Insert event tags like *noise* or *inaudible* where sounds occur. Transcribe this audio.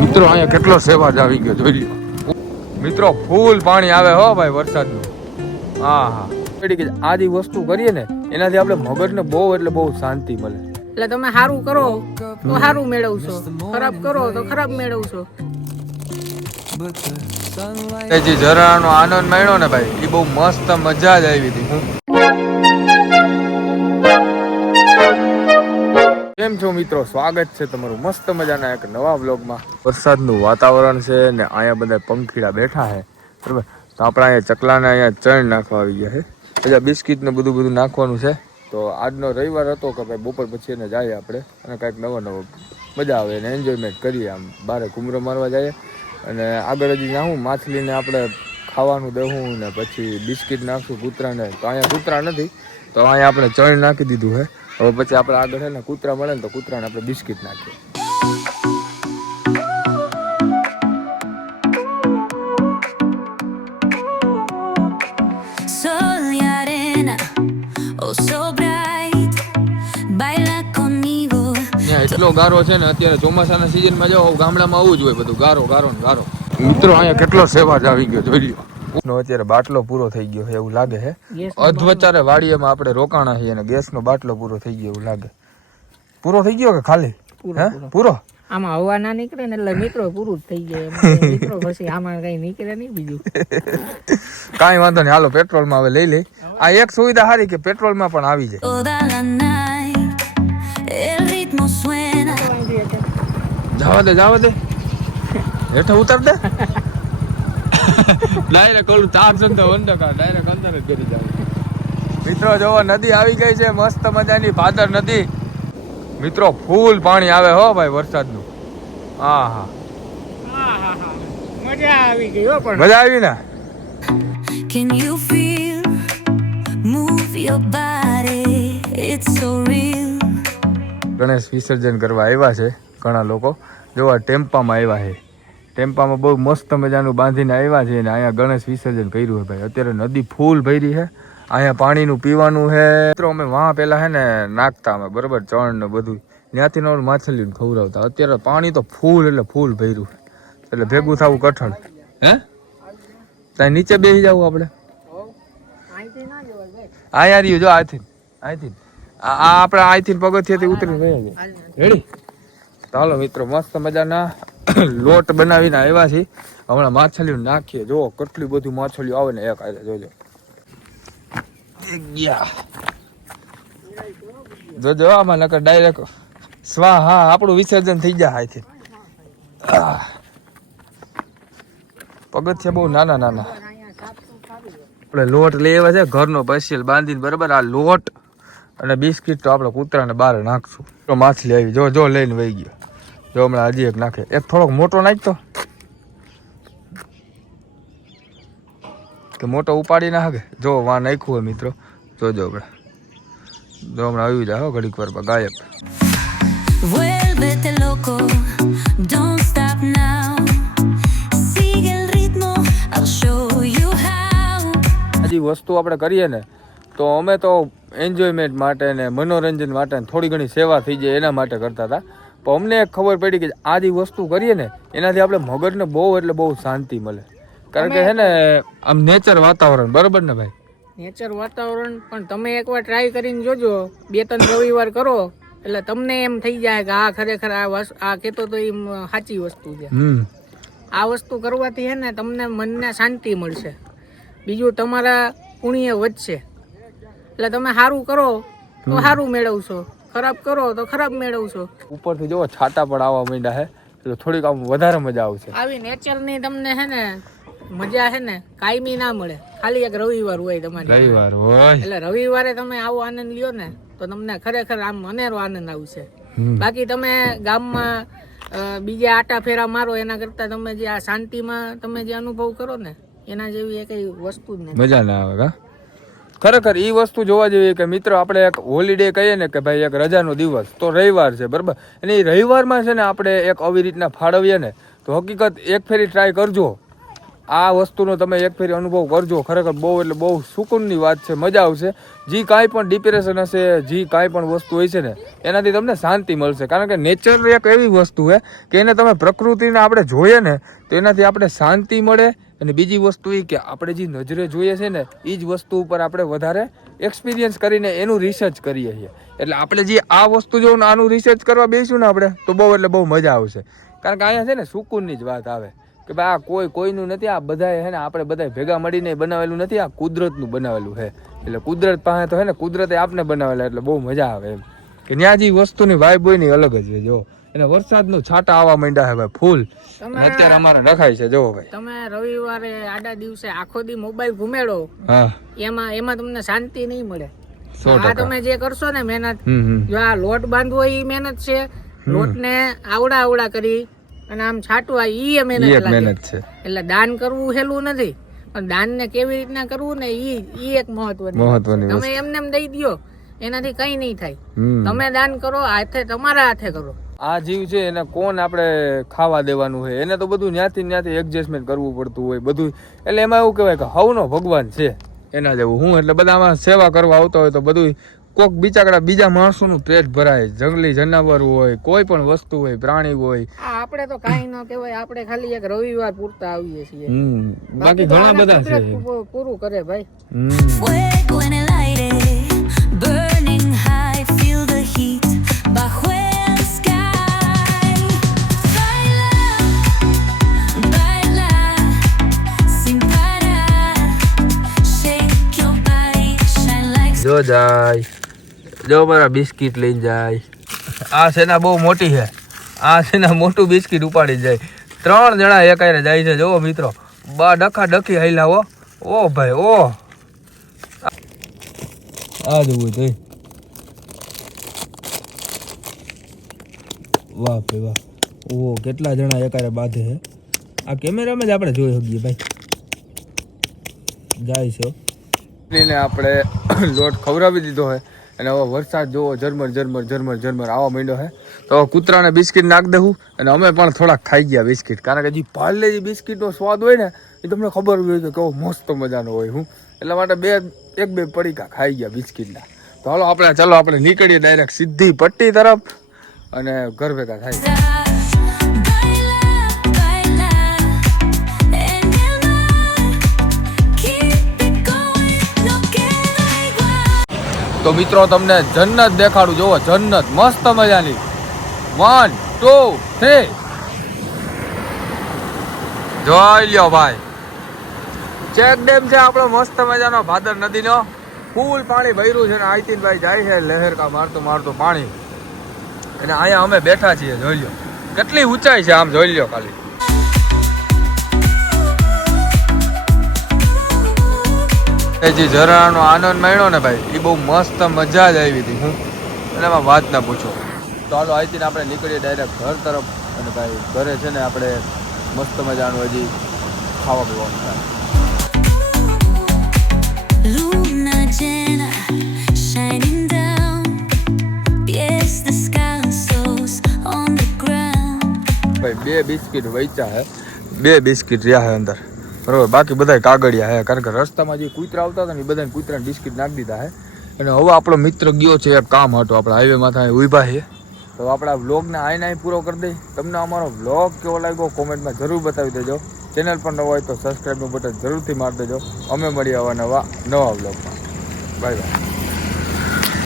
મિત્રો અહીંયા કેટલો સેવાજ આવી ગયો જોઈ લો મિત્રો ફૂલ પાણી આવે હો ભાઈ વરસાદનું. હા હા. એટલે કે આ જે વસ્તુ કરીએ ને એનાથી આપણે મગજને બહુ એટલે બહુ શાંતિ મળે. એટલે તમે સારું કરો તો સારું મેળવશો. ખરાબ કરો તો ખરાબ મેળવશો. જે ઝરણાનો આનંદ માણ્યો ને ભાઈ એ બહુ મસ્ત મજા જ આવી હતી. કેમ છો મિત્રો? સ્વાગત છે તમારું મસ્ત મજાના એક નવા વ્લોગમાં. વરસાદનું વાતાવરણ છે ને અહીંયા બધા પંખીડા બેઠા છે. બરાબર? તો આપણે અહીંયા ચકલાને અહીંયા ચણ નાખવા આવી ગયા છે. બધા બિસ્કિટ ને બધું બધું નાખવાનું છે. તો આજનો રવિવાર હતો કે ભાઈ બપોર પછી એને જઈએ આપણે અને કાંઈક નવો નવો મજા આવે અને એન્જોયમેન્ટ કરીએ આમ. બારે ઘૂમરો મારવા જઈએ અને આગળ હજી નાહું, માછલીને આપણે ખાવાનું દેવું ને પછી બિસ્કિટ નાખશું કૂતરાને. તો અહીંયા કૂતરા નથી, તો અહીંયા આપણે ચણ નાખી દીધું છે. હવે પછી આપણે આગળ છે ને કૂતરા મળે ને તો કૂતરાને આપણે બિસ્કિટ નાખીએ. Oh એટલો ગારો છે ને અત્યારે ચોમાસાના સિઝનમાં જાઓ ગામડામાં આવું જ હોય બધું. ગારો ગારો ને ગારો. મિત્રો અહીંયા કેટલો સેવા જ આવી ગયો જોઈ લ્યો. નો અત્યારે બાટલો પૂરો થઈ ગયો છે એવું લાગે છે. અધવચારે વાડીએમાં આપણે રોકાણા છીએ અને ગેસનો બાટલો પૂરો થઈ ગયો એવું લાગે. પૂરો થઈ ગયો કે ખાલી? હે? પૂરો. પૂરો? આમાં હવા ના નીકળે ને એટલે મિત્રો પૂરું જ થઈ જાય. મિત્રો પછી આમાં કઈ નીકળે નહીં બીજું. *laughs* કાંઈ વાંધો નહીં હાલો પેટ્રોલમાં હવે લઈ લઈ. આ એક સુવિધા સારી કે પેટ્રોલમાં પણ આવી જાય. જવા દે જવા દે. *laughs* હેઠે ઉતાર દે. ડાયરેક્ટ ઓલું ચાર છે ને તો ડાયરેક્ટ અંદર જ કરી જાવ મિત્રો જોવો નદી આવી ગઈ છે મસ્ત મજાની ભાદર નદી. મિત્રો ફૂલ પાણી આવે હો ભાઈ વરસાદનું. હા હા. મજા આવી ગઈ હો પણ. મજા આવી ને Can you feel? Move your body, it's so real. Ganesh વિસર્જન કરવા આવ્યા છે ઘણા લોકો. જોવા ટેમ્પામાં આવ્યા છે. ટેમ્પામાં બહુ મસ્ત મજાનું બાંધીને આવ્યા છે અને અહીંયા ગણેશ વિસર્જન કર્યું છે ભાઈ. અત્યારે નદી ફૂલ ભરી છે. અહીંયા પાણીનું પીવાનું છે. મિત્રો, અમે વાં પહેલાં છે ને નાખતા અમે, બરાબર? ચણ ને બધું ત્યાંથી નવું માછલીને ખવડાવતા. અત્યારે પાણી તો ફૂલ એટલે ફૂલ ભર્યું એટલે ભેગું થવું કઠણ. હે? ત્યાં નીચે બેસી જવું આપણે. આ ના રહ્યું, જો આથી અહીંથી આ આપણે અહીંથી પગથિયાથી ઉતરીને રેડી ચાલો મિત્રો, મસ્ત મજાના. *coughs* લોટ બનાવીને આવ્યા છીએ. હમણાં માછલીઓ નાખીએ. જો કેટલી બધી માછલીઓ આવે ને એક આજે જોજો. ગયા. જોજો, આમાં નકર ડાયરેક્ટ સ્વા હા આપણું વિસર્જન થઈ જાય હાથી. પગથિયા બહુ નાના નાના. આપણે લોટ લઈ આવ્યા છે, ઘરનો સ્પેશિયલ બાંધીને બરાબર આ લોટ અને બિસ્કિટ તો આપણે કૂતરાને બહાર નાખશું. તો માછલી આવી. જો જો, લઈને વહી ગયો. જો હમણાં હજી એક નાખે. એક થોડોક મોટો નાખતો કે મોટો ઉપાડી નાખે. જો વા નાખ્યું હોય મિત્રો. જોજો આપણે જો હમણાં આવી જાય હો ઘડીક વાર ગાયબ. Vuélvete loco, don't stop now. Sigue el ritmo, I'll show you how. આ વસ્તુ આપણે કરીએ ને તો અમે તો એન્જોયમેન્ટ માટે ને મનોરંજન માટે થોડી ઘણી સેવા થઈ જાય એના માટે કરતા હતા. પણ અમને એક ખબર પડી કે આ જે વસ્તુ કરીએ ને એનાથી આપણે મગજને બહુ એટલે બહુ શાંતિ મળે. કારણ કે છે ને આમ નેચર વાતાવરણ બરોબર ને ભાઈ? નેચર વાતાવરણ પણ તમે એકવાર ટ્રાય કરીને જોજો. બે ત્રણ રવિવાર કરો એટલે તમને એમ થઈ જાય કે આ ખરેખર આ આ કેતો તો એમ સાચી વસ્તુ છે. આ વસ્તુ કરવાથી છે ને તમને મનને શાંતિ મળશે. બીજું તમારા પુણ્ય વધશે. એટલે તમે સારું કરો તો સારું મેળવશો. ખરાબ કરો તો ખરાબ મેળવશો. ઉપરથી જોવો છાટા પણ આવવા માંડ્યા છે એટલે થોડીક આમ વધારે મજા આવશે. આવી નેચરની તમને હે ને મજા છે ને કાયમી ના મળે. ખાલી એક રવિવાર હોય તમારી રવિવાર હોય. એટલે રવિવારે તમે આવો આનંદ લ્યો ને તો તમને ખરેખર આમ અનેરો આનંદ આવશે. બાકી તમે ગામમાં બીજે બીજા આટા ફેરા મારો એના કરતા તમે જે આ શાંતિમાં તમે જે અનુભવ કરો ને એના જેવી એ કઈ વસ્તુ જ નહીં મજા ના આવે કા? ખરેખર એ વસ્તુ જોવા જેવી કે મિત્રો આપણે એક હોલિડે કહીએ ને કે ભાઈ એક રજાનો દિવસ, તો રવિવાર છે, બરાબર? અને એ રવિવારમાં છે ને આપણે એક આવી રીતના ફાળવીએ ને, તો હકીકત એક ફેરી ટ્રાય કરજો. આ વસ્તુનો તમે એક ફેરી અનુભવ કરજો. ખરેખર બહુ એટલે બહુ સુકૂનની વાત છે, મજા આવશે. જે કાંઈ પણ ડિપ્રેશન હશે, જે કાંઈ પણ વસ્તુ હોય છે ને, એનાથી તમને શાંતિ મળશે. કારણ કે નેચર એક એવી વસ્તુ છે કે એને તમે પ્રકૃતિને આપણે જોઈએ ને, તો એનાથી આપણે શાંતિ મળે અને બીજી વસ્તુ એ કે આપણે જે નજરે જોઈએ છે ને એ જ વસ્તુ ઉપર આપણે વધારે એક્સપિરિયન્સ કરીને એનું રિસર્ચ કરીએ છીએ. એટલે આપણે જે આ વસ્તુ જો આનું રિસર્ચ કરવા બેસીશું ને આપણે, તો બહુ એટલે બહુ મજા આવશે. કારણ કે અહીંયા છે ને સુકૂનની જ વાત આવે. કે ભાઈ આ કોઈ કોઈનું નથી, આ બધાએ હે ને આપણે બધા ભેગા મળીને બનાવેલું નથી, આ કુદરતનું બનાવેલું છે. એટલે કુદરત પાસે તો હે ને કુદરતે આપને બનાવેલા, એટલે બહુ મજા આવે એમ. કે ત્યાં જે વસ્તુની વાઇબ હોય ને અલગ જ છે જો. અને વરસાદનું છાંટા આવવા માંડ્યા છે ભાઈ ફૂલ. અત્યારે અમારે રખાય છે જોવો ભાઈ. તમે રવિવારે આડા દિવસે આખો દી મોબાઈલ ઘુમેડો હા. એમાં એમાં તમને શાંતિ નહીં મળે. આ તમે જે કરશો ને મહેનત જો આ લોટ બાંધવો એ મહેનત છે લોટને આવડા આવડા કરી અને આમ છાંટવા ઈ એ મહેનત મહેનત છે. એટલે દાન કરવું હેલું નથી પણ દાનને કેવી રીતના કરવું ને ઈ ઈ એક મહત્વની મહત્વની તમે એમને એમ દઈ દ્યો એનાથી કઈ નહીં થાય. તમે દાન કરો હાથે તમારા હાથે કરો. આ જીવ છે એને કોણ આપણે ખાવા દેવાનું હોય? એને તો બધું ન્યાથી ન્યાથી એડજસ્ટમેન્ટ કરવું પડતું હોય બધું. એટલે એમાં એવું કહેવાય કે હવનો ભગવાન છે એના જેવું. હું એટલે બધામાં સેવા કરવા આવતો હોય તો બધું કોક બિચાકડા બીજા માણસોનું પેટ ભરાય. જંગલી જનાવર હોય કોઈ પણ વસ્તુ હોય પ્રાણી હોય. આપણે તો કાઈ ન કહેવાય. આપણે ખાલી એક રવિવાર પૂરતા આવીએ છીએ. બાકી ઘણા બધા છે. પૂરું કરે ભાઈ. જાય. જો મારા બિસ્કિટ લઈને જાય. આ સેના બહુ મોટી છે. આ સેના મોટું બિસ્કિટ ઉપાડી જાય. ત્રણ જણા એકાઈને જાય છે. જોવો મિત્રો. બા ડખા ડખી હાઈલા હો. ઓ ભાઈ, ઓ. આ જોવું તો વાહ ભાઈ, વાહ. ઓ, કેટલા જણા એકારે બાંધે છે. આ કેમેરામાં જ આપણે જોઈ શકીએ ભાઈ. જાય છે ને આપણે *clears throat* લોટ ખવડાવી દીધો હોય અને હવે વરસાદ જોવો, ઝરમર ઝરમર ઝરમર ઝરમર આવવા માંડ્યો હે. તો કૂતરાને બિસ્કિટ નાખ દેવું અને અમે પણ થોડાક ખાઈ ગયા બિસ્કિટ. કારણ કે જે પાર્લે જે બિસ્કિટનો સ્વાદ હોય ને, એ તમને ખબર હોય કે કેવો મસ્ત મજાનો હોય હું. એટલા માટે બે, એક બે પડીકા ખાઈ ગયા બિસ્કિટના. તો હાલો આપણે, ચાલો આપણે નીકળીએ ડાયરેક્ટ સીધી પટ્ટી તરફ અને ઘર ભેગા થાય. તો મિત્રો, તમને જન્નત દેખાડું જોવો, જન્નત, મસ્ત મજાની. વન ટુ થ્રી જોઈ લ્યો ભાઈ. ચેક ડેમ છે આપણો મસ્ત મજાનો ભાદર નદીનો. ફૂલ પાણી ભર્યું છે ને આઈતીનભાઈ જાય છે લહેરકા મારતું મારતું પાણી. અને અહીંયા અમે બેઠા છીએ, જોઈ લ્યો. કેટલી ઊંચાઈ છે આમ, જોઈ લ્યો ખાલી. એ જે ઝરણાનો આનંદ માણ્યો ને ભાઈ એ બહુ મસ્ત મજા જ આવી હતી. હું એનામાં વાત ના પૂછો. તો હાલો અહીંથી આપણે નીકળીએ ડાયરેક્ટ ઘર તરફ અને ભાઈ ઘરે છે ને આપણે મસ્ત મજાનું હજી ખાવા પીવાનું થાય. ભાઈ બે બિસ્કિટ વેચ્યા હે. બે બિસ્કિટ રહ્યા હે અંદર. બરોબર, બાકી બધા કાગળિયા હે, કારણ કે રસ્તામાં જે કૂતરા આવતા હતા ને એ બધાને કૂતરાને બિસ્કિટ નાખી દીધા હે. અને હવે આપણો મિત્ર ગયો છે, એક કામ હતું, આપણે હાઈવે માથા ઊભા છે તો આપણા વ્લોગને આઈને અહીં પૂરો કરી દઈ. તમને અમારો વ્લોગ કેવો લાગ્યો કોમેન્ટમાં જરૂર બતાવી દેજો. ચેનલ પર નવો હોય તો સબસ્ક્રાઈબનું બટન જરૂરથી મારી દેજો. અમે મળીએ આવા નવા નવા વ્લોગમાં બાય બાય